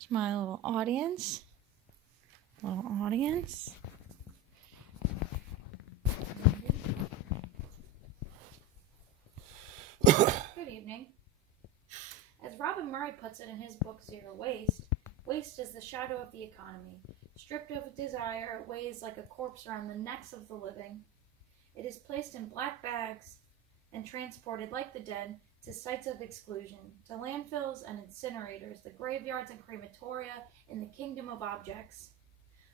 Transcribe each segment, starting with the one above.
to my little audience. Good evening. As Robin Murray puts it in his book Zero Waste, waste is the shadow of the economy. Stripped of desire, it weighs like a corpse around the necks of the living. It is placed in black bags and transported like the dead to sites of exclusion, to landfills and incinerators, the graveyards and crematoria in the kingdom of objects.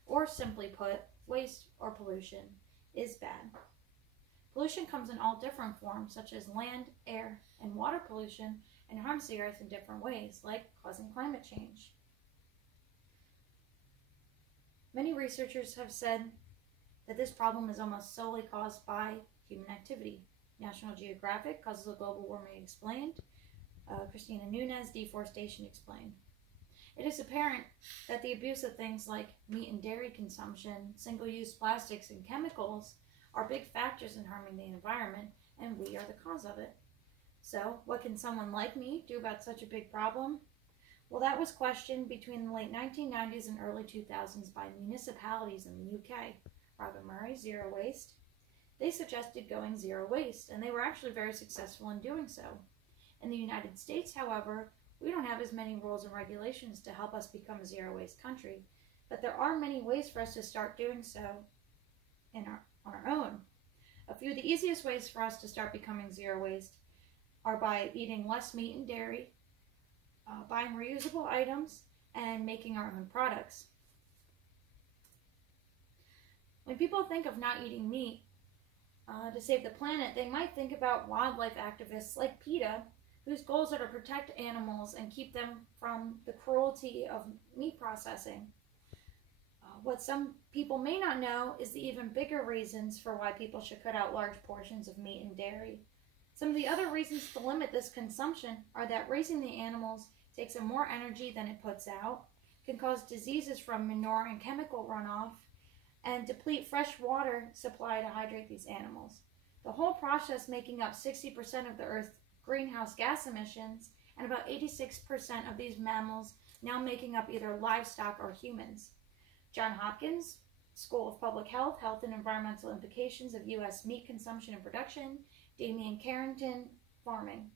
Or simply put, waste or pollution is bad. Pollution comes in all different forms, such as land, air, and water pollution, and harms the earth in different ways, like causing climate change. Many researchers have said that this problem is almost solely caused by human activity. National Geographic, Causes of Global Warming Explained, Christina Nunez, Deforestation Explained. It is apparent that the abuse of things like meat and dairy consumption, single-use plastics, and chemicals are big factors in harming the environment, and we are the cause of it. So, what can someone like me do about such a big problem? Well, that was questioned between the late 1990s and early 2000s by municipalities in the UK. Robin Murray, Zero Waste. They suggested going zero waste, and they were actually very successful in doing so. In the United States, however, we don't have as many rules and regulations to help us become a zero waste country, but there are many ways for us to start doing so on our own. A few of the easiest ways for us to start becoming zero waste are by eating less meat and dairy, buying reusable items, and making our own products. When people think of not eating meat to save the planet, they might think about wildlife activists like PETA, whose goals are to protect animals and keep them from the cruelty of meat processing. What some people may not know is the even bigger reasons for why people should cut out large portions of meat and dairy. Some of the other reasons to limit this consumption are that raising the animals takes in more energy than it puts out, can cause diseases from manure and chemical runoff, and deplete fresh water supply to hydrate these animals. The whole process making up 60% of the Earth's greenhouse gas emissions, and about 86% of these mammals now making up either livestock or humans. Johns Hopkins School of Public Health, Health and Environmental Implications of U.S. Meat Consumption and Production, Damian Carrington, Farming.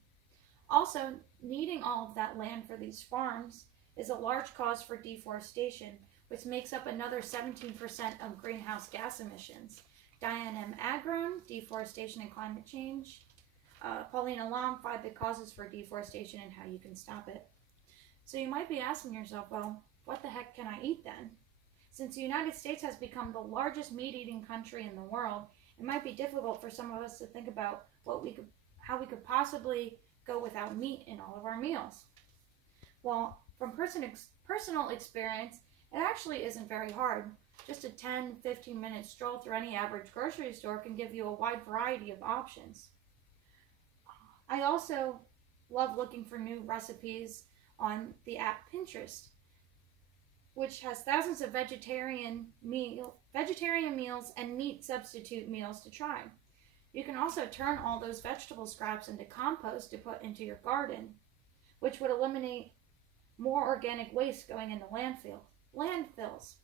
Also, needing all of that land for these farms is a large cause for deforestation, which makes up another 17% of greenhouse gas emissions. Diane M. Agron, Deforestation and Climate Change. Pauline Alam, 5 big causes for deforestation and how you can stop it. So you might be asking yourself, well, what the heck can I eat then? Since the United States has become the largest meat-eating country in the world, it might be difficult for some of us to think about how we could possibly go without meat in all of our meals. Well, from personal experience, it actually isn't very hard. Just a 10-15 minute stroll through any average grocery store can give you a wide variety of options. I also love looking for new recipes on the app Pinterest, which has thousands of vegetarian meals and meat substitute meals to try. You can also turn all those vegetable scraps into compost to put into your garden, which would eliminate more organic waste going into landfills.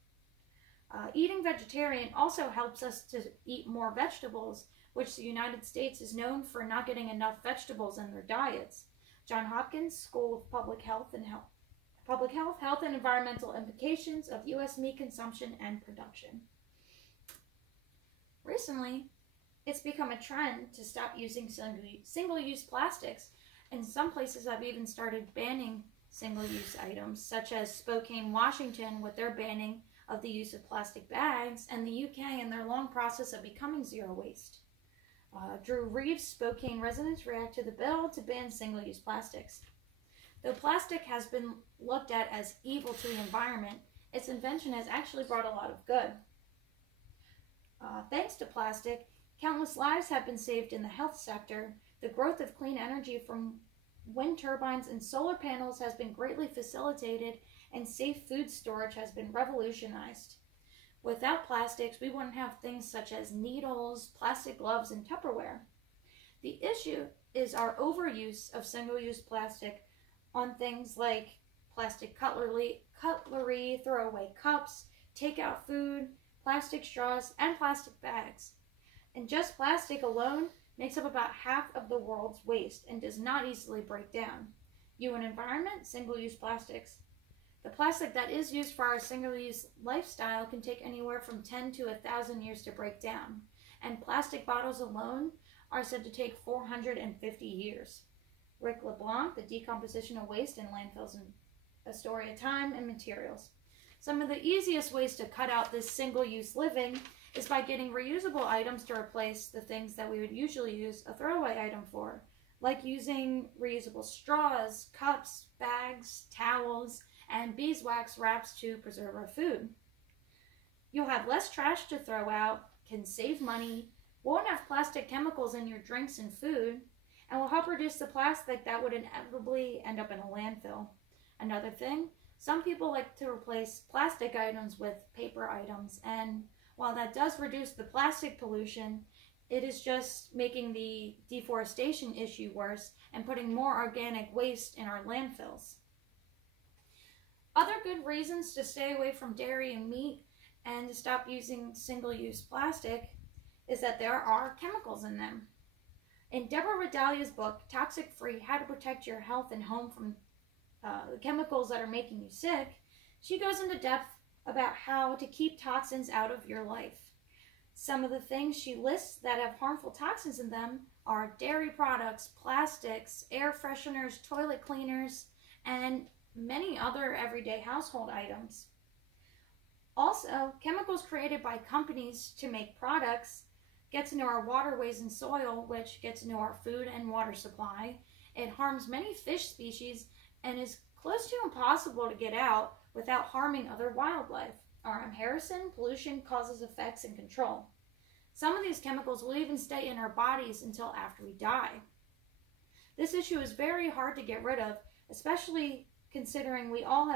Eating vegetarian also helps us to eat more vegetables, which the United States is known for not getting enough vegetables in their diets. Johns Hopkins School of Public Health, Health and Environmental Implications of U.S. Meat Consumption and Production. Recently, it's become a trend to stop using single-use plastics, and some places have even started banning single-use items, such as Spokane, Washington, with their banning of the use of plastic bags, and the UK in their long process of becoming zero waste. Drew Reeves, Spokane residents react to the bill to ban single-use plastics. Though plastic has been looked at as evil to the environment, its invention has actually brought a lot of good. Thanks to plastic, countless lives have been saved in the health sector. The growth of clean energy from wind turbines and solar panels has been greatly facilitated, and safe food storage has been revolutionized. Without plastics, we wouldn't have things such as needles, plastic gloves, and Tupperware. The issue is our overuse of single-use plastic on things like plastic cutlery, throwaway cups, takeout food, plastic straws, and plastic bags. And just plastic alone makes up about half of the world's waste and does not easily break down. UN environment, single-use plastics. The plastic that is used for our single-use lifestyle can take anywhere from 10 to 1,000 years to break down, and plastic bottles alone are said to take 450 years. Rick LeBlanc, The Decomposition of Waste in Landfills and A Story of Time and Materials. Some of the easiest ways to cut out this single-use living is by getting reusable items to replace the things that we would usually use a throwaway item for, like using reusable straws, cups, bags, towels, and beeswax wraps to preserve our food. You'll have less trash to throw out, can save money, won't have plastic chemicals in your drinks and food, and will help reduce the plastic that would inevitably end up in a landfill. Another thing, some people like to replace plastic items with paper items, and while that does reduce the plastic pollution, it is just making the deforestation issue worse and putting more organic waste in our landfills. Other good reasons to stay away from dairy and meat and to stop using single-use plastic is that there are chemicals in them. In Deborah Redalia's book, Toxic Free, How to Protect Your Health and Home from the Chemicals That Are Making You Sick, she goes into depth about how to keep toxins out of your life. Some of the things she lists that have harmful toxins in them are dairy products, plastics, air fresheners, toilet cleaners, and many other everyday household items. Also, chemicals created by companies to make products gets into our waterways and soil, which gets into our food and water supply. It harms many fish species and is close to impossible to get out without harming other wildlife. R.M. Harrison, Pollution, Causes, Effects, and Control. Some of these chemicals will even stay in our bodies until after we die. This issue is very hard to get rid of, especially considering we all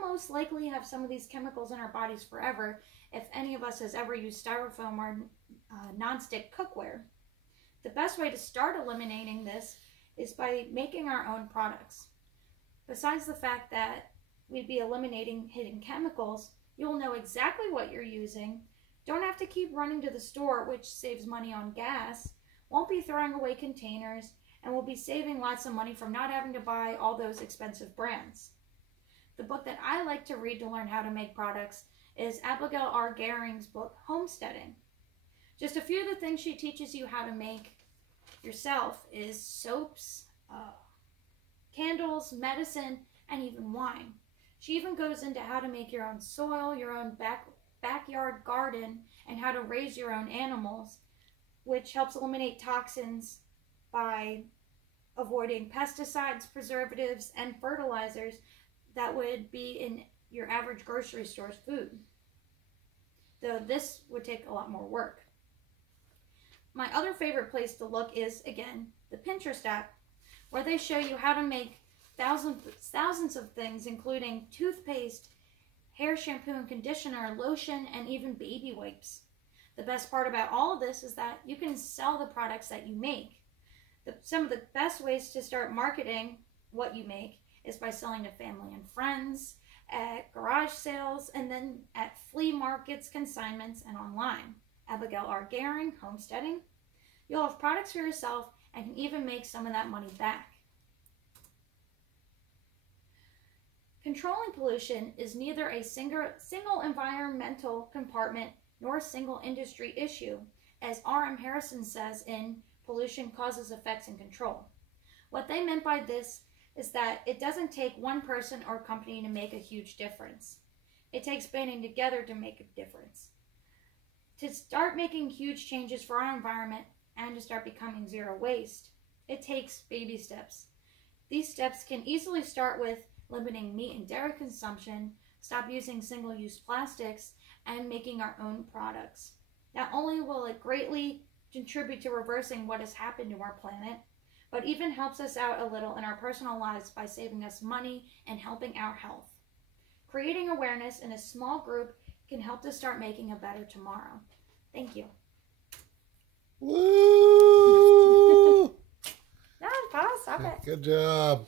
most likely have some of these chemicals in our bodies forever if any of us has ever used styrofoam or non-stick cookware. The best way to start eliminating this is by making our own products. Besides the fact that we'd be eliminating hidden chemicals, you'll know exactly what you're using, don't have to keep running to the store, which saves money on gas, won't be throwing away containers, and will be saving lots of money from not having to buy all those expensive brands. The book that I like to read to learn how to make products is Abigail R. Garing's book, Homesteading. Just a few of the things she teaches you how to make yourself is soaps, candles, medicine, and even wine. She even goes into how to make your own soil, your own backyard garden, and how to raise your own animals, which helps eliminate toxins by avoiding pesticides, preservatives, and fertilizers that would be in your average grocery store's food. Though this would take a lot more work. My other favorite place to look is, again, the Pinterest app, where they show you how to make thousands of things, including toothpaste, hair shampoo and conditioner, lotion, and even baby wipes. The best part about all of this is that you can sell the products that you make. Some of the best ways to start marketing what you make is by selling to family and friends, at garage sales, and then at flea markets, consignments, and online. Abigail R. Garing, Homesteading. You'll have products for yourself and can even make some of that money back. Controlling pollution is neither a single environmental compartment nor a single industry issue, as R.M. Harrison says in Pollution, Causes, Effects, and Control. What they meant by this is that it doesn't take one person or company to make a huge difference. It takes banding together to make a difference. To start making huge changes for our environment and to start becoming zero waste, it takes baby steps. These steps can easily start with limiting meat and dairy consumption, stop using single-use plastics, and making our own products. Not only will it greatly contribute to reversing what has happened to our planet, but even helps us out a little in our personal lives by saving us money and helping our health. Creating awareness in a small group can help to start making a better tomorrow. Thank you. Woo! No, pause, stop it. Good job.